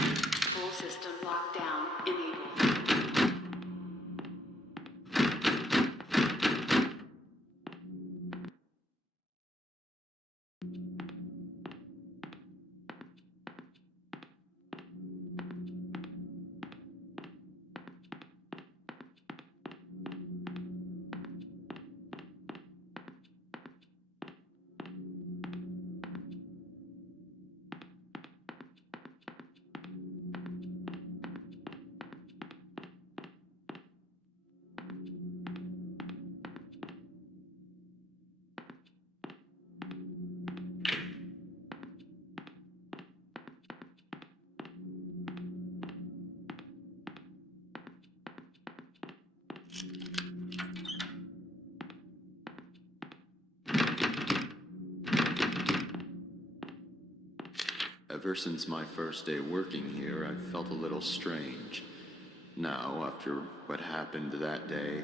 Full system lockdown enabled. Ever since my first day working here, I've felt a little strange. Now, after what happened that day,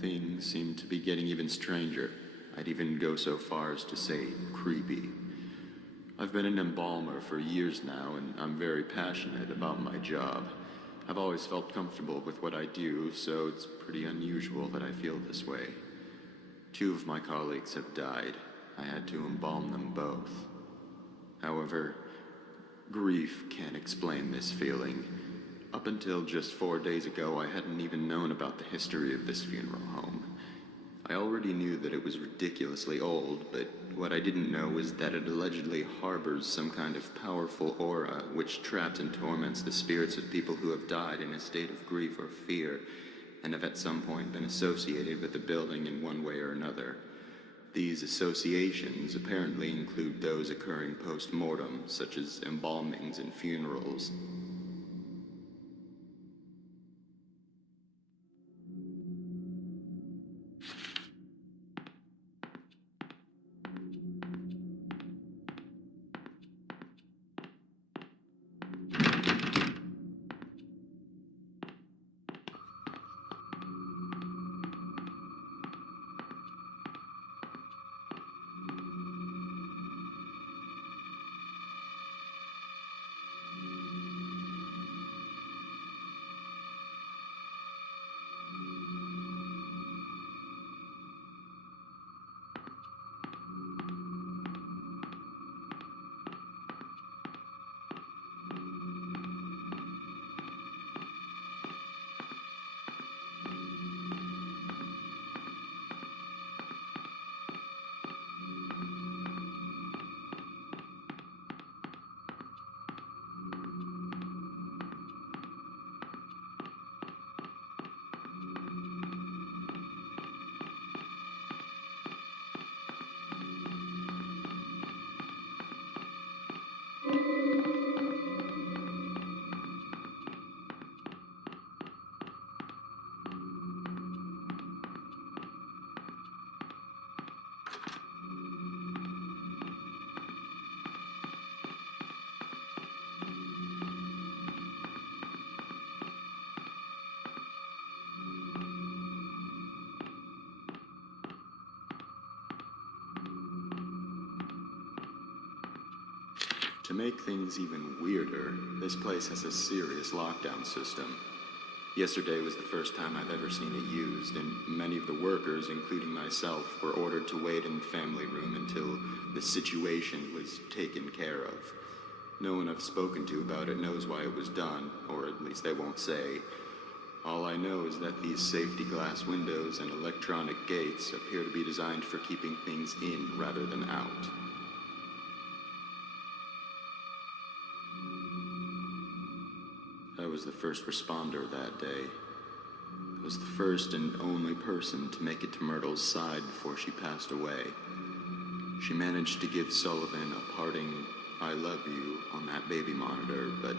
things seem to be getting even stranger. I'd even go so far as to say creepy. I've been an embalmer for years now, and I'm very passionate about my job. I've always felt comfortable with what I do, so it's pretty unusual that I feel this way. 2 of my colleagues have died. I had to embalm them both. However, grief can't explain this feeling. Up until just 4 days ago, I hadn't even known about the history of this funeral home. I already knew that it was ridiculously old, but what I didn't know was that it allegedly harbors some kind of powerful aura which traps and torments the spirits of people who have died in a state of grief or fear, and have at some point been associated with the building in one way or another. These associations apparently include those occurring post-mortem, such as embalmings and funerals. To make things even weirder, this place has a serious lockdown system. Yesterday was the first time I've ever seen it used, and many of the workers, including myself, were ordered to wait in the family room until the situation was taken care of. No one I've spoken to about it knows why it was done, or at least they won't say. All I know is that these safety glass windows and electronic gates appear to be designed for keeping things in rather than out. I was the first responder that day. I was the first and only person to make it to Myrtle's side before she passed away. She managed to give Sullivan a parting "I love you" on that baby monitor, but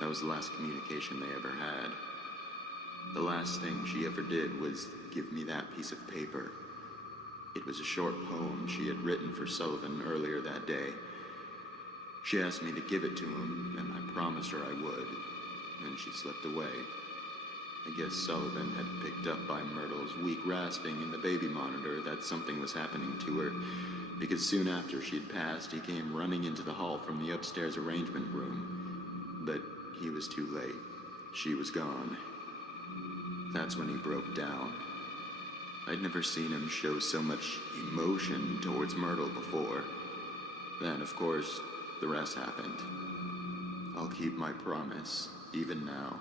that was the last communication they ever had. The last thing she ever did was give me that piece of paper. It was a short poem she had written for Sullivan earlier that day. She asked me to give it to him, and I promised her I would. Then she slipped away. I guess Sullivan had picked up by Myrtle's weak rasping in the baby monitor that something was happening to her, because soon after she'd passed, he came running into the hall from the upstairs arrangement room. but he was too late. She was gone. That's when he broke down. I'd never seen him show so much emotion towards Myrtle before. Then, of course, the rest happened. I'll keep my promise, even now.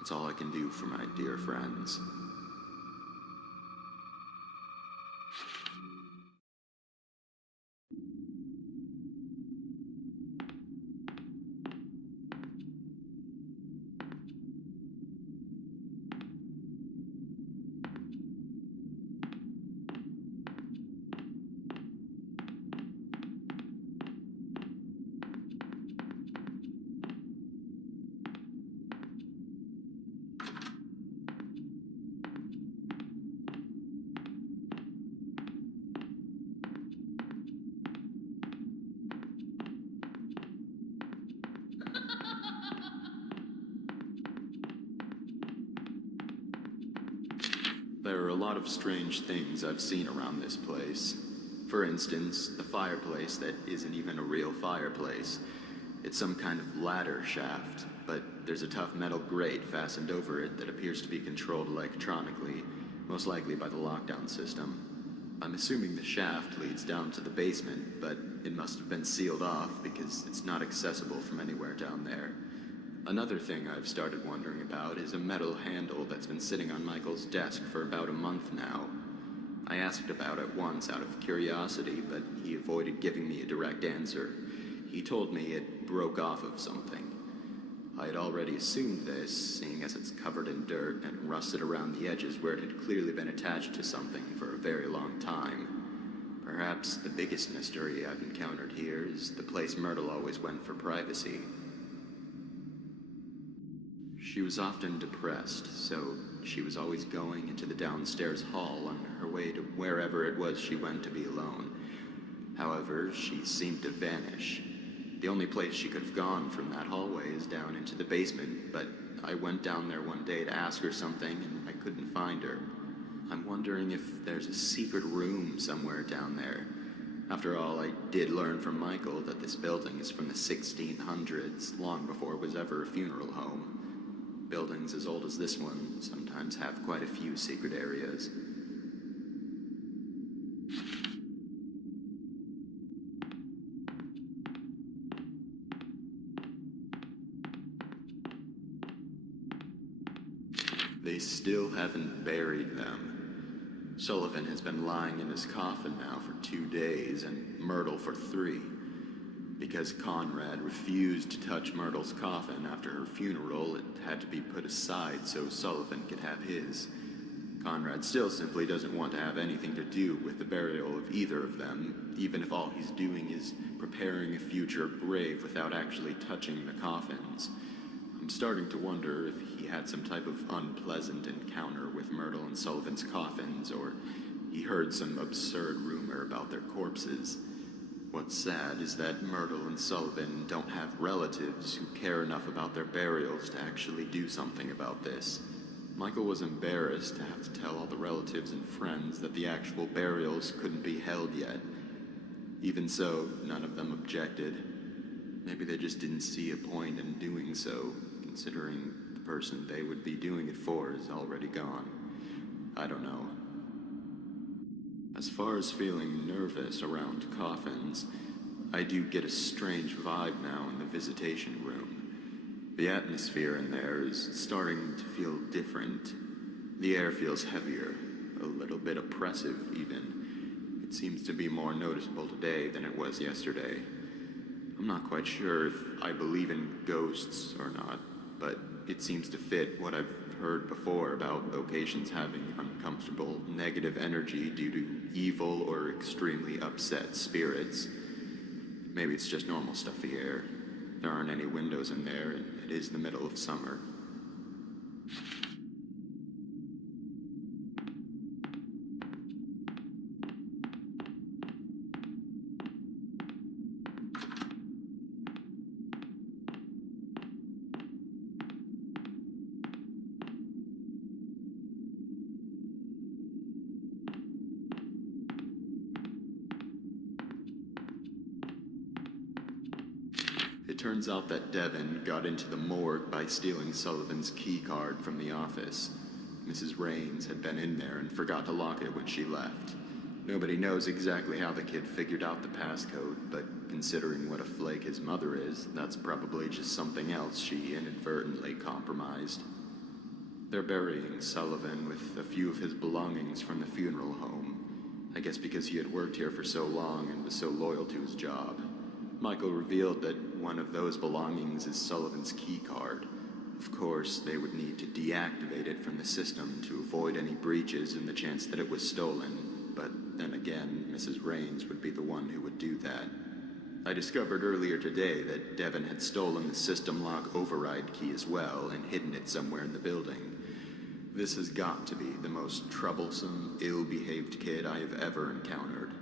It's all I can do for my dear friends. There are a lot of strange things I've seen around this place. For instance, the fireplace that isn't even a real fireplace. It's some kind of ladder shaft, but there's a tough metal grate fastened over it that appears to be controlled electronically, most likely by the lockdown system. I'm assuming the shaft leads down to the basement, but it must have been sealed off because it's not accessible from anywhere down there. Another thing I've started wondering about is a metal handle that's been sitting on Michael's desk for about a month now. I asked about it once out of curiosity, but he avoided giving me a direct answer. He told me it broke off of something. I had already assumed this, seeing as it's covered in dirt and rusted around the edges where it had clearly been attached to something for a very long time. Perhaps the biggest mystery I've encountered here is the place Myrtle always went for privacy. She was often depressed, so she was always going into the downstairs hall on her way to wherever it was she went to be alone. However, she seemed to vanish. The only place she could have gone from that hallway is down into the basement, but I went down there one day to ask her something and I couldn't find her. I'm wondering if there's a secret room somewhere down there. After all, I did learn from Michael that this building is from the 1600s, long before it was ever a funeral home. Buildings as old as this one sometimes have quite a few secret areas. They still haven't buried them. Sullivan has been lying in his coffin now for 2 days, and Myrtle for 3. Because Conrad refused to touch Myrtle's coffin after her funeral, it had to be put aside so Sullivan could have his. Conrad still simply doesn't want to have anything to do with the burial of either of them, even if all he's doing is preparing a future grave without actually touching the coffins. I'm starting to wonder if he had some type of unpleasant encounter with Myrtle and Sullivan's coffins, or he heard some absurd rumor about their corpses. What's sad is that Myrtle and Sullivan don't have relatives who care enough about their burials to actually do something about this. Michael was embarrassed to have to tell all the relatives and friends that the actual burials couldn't be held yet. Even so, none of them objected. Maybe they just didn't see a point in doing so, considering the person they would be doing it for is already gone. I don't know. As far as feeling nervous around coffins, I do get a strange vibe now in the visitation room. The atmosphere in there is starting to feel different. The air feels heavier, a little bit oppressive even. It seems to be more noticeable today than it was yesterday. I'm not quite sure if I believe in ghosts or not, but it seems to fit what I've heard before about locations having uncomfortable, negative energy due to evil or extremely upset spirits. Maybe it's just normal stuffy air. There aren't any windows in there, and it is the middle of summer. It turns out that Devon got into the morgue by stealing Sullivan's key card from the office. Mrs. Raines had been in there and forgot to lock it when she left. Nobody knows exactly how the kid figured out the passcode, but considering what a flake his mother is, that's probably just something else she inadvertently compromised. They're burying Sullivan with a few of his belongings from the funeral home. I guess because he had worked here for so long and was so loyal to his job. Michael revealed that one of those belongings is Sullivan's key card. Of course, they would need to deactivate it from the system to avoid any breaches and the chance that it was stolen, but then again, Mrs. Raines would be the one who would do that. I discovered earlier today that Devon had stolen the system lock override key as well and hidden it somewhere in the building. This has got to be the most troublesome, ill-behaved kid I have ever encountered.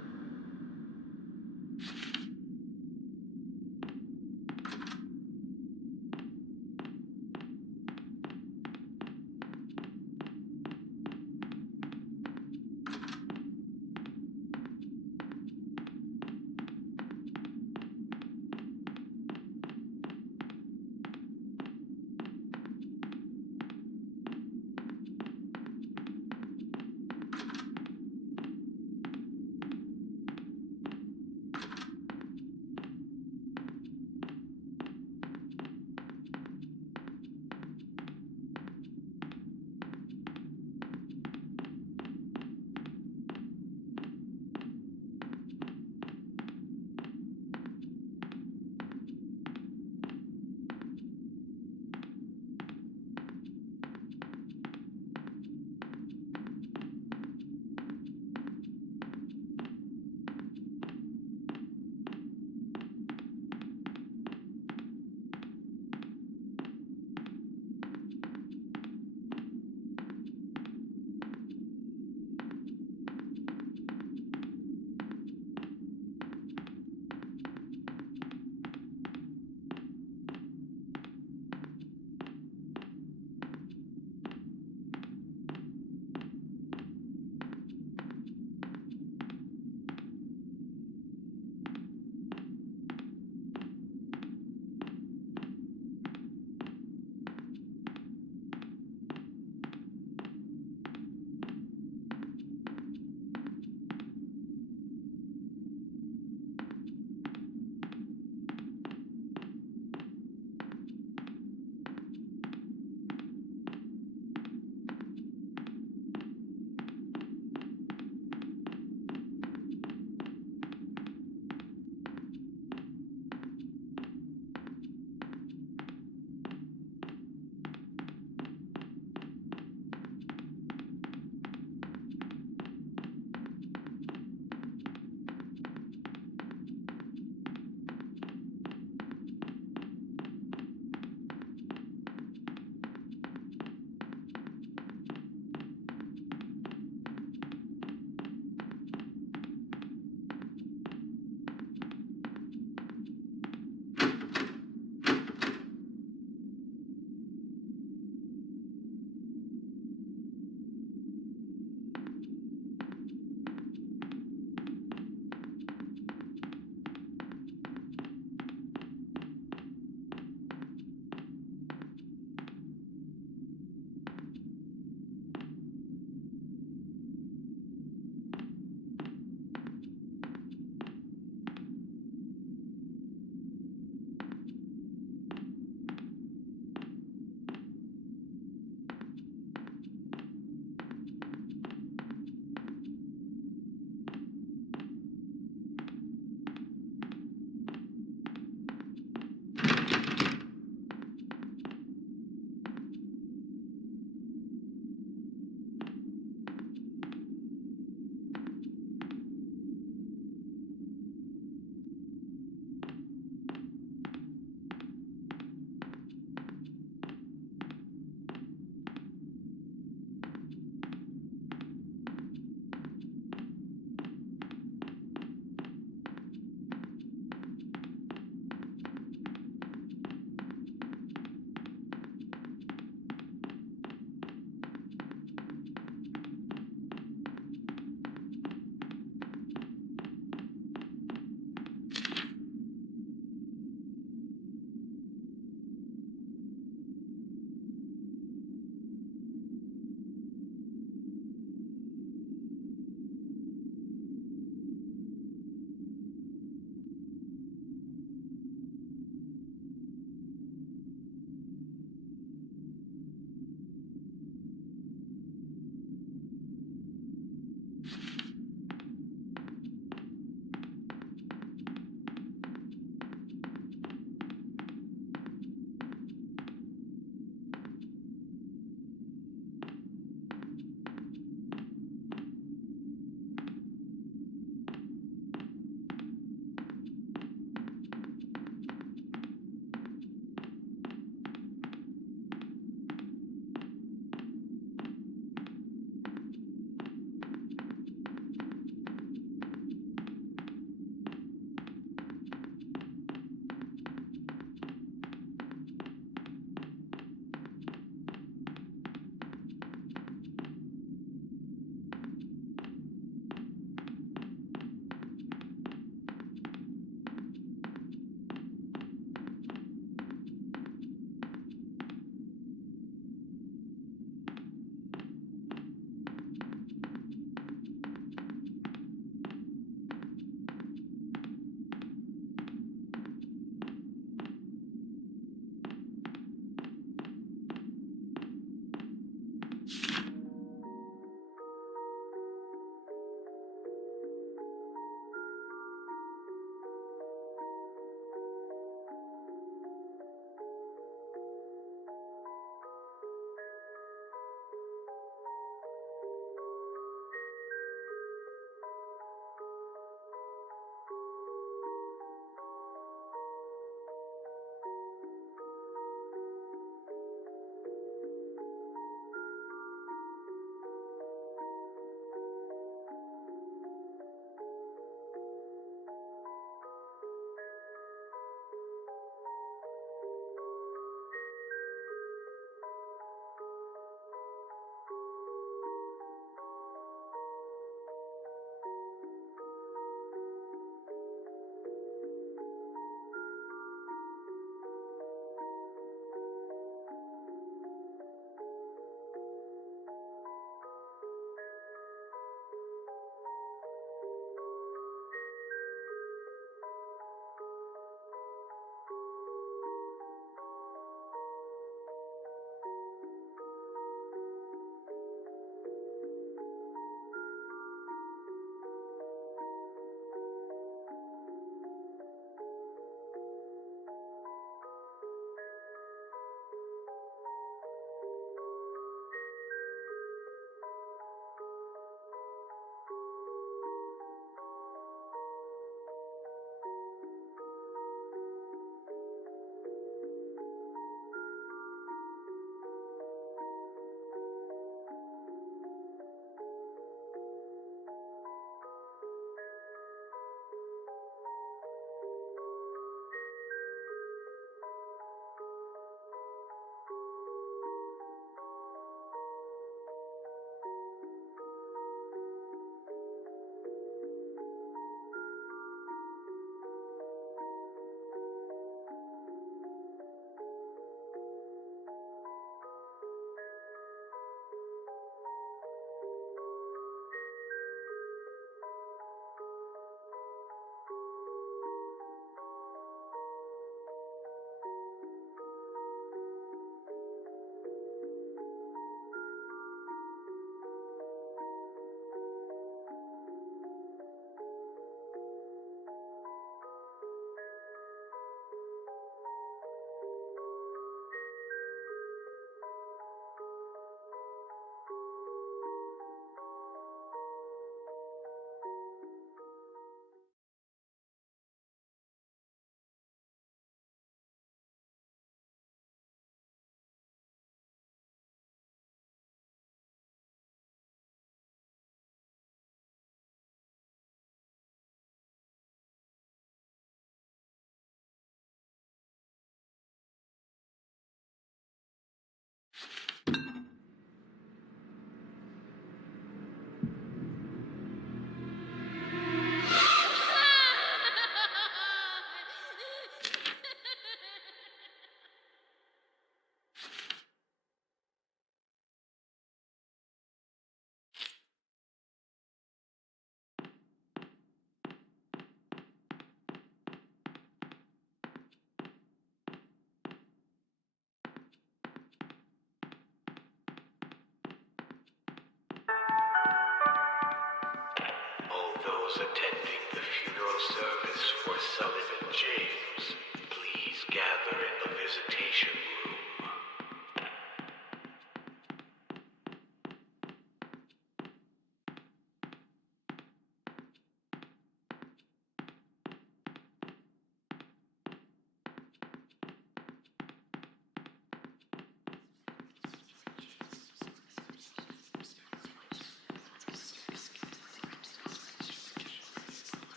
those attending the funeral service for Sullivan James, please gather in the visitation room.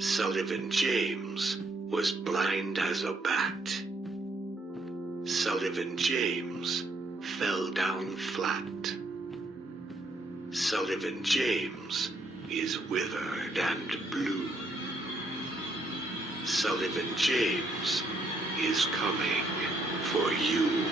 Sullivan James was blind as a bat. Sullivan James fell down flat. Sullivan James is withered and blue. Sullivan James is coming for you.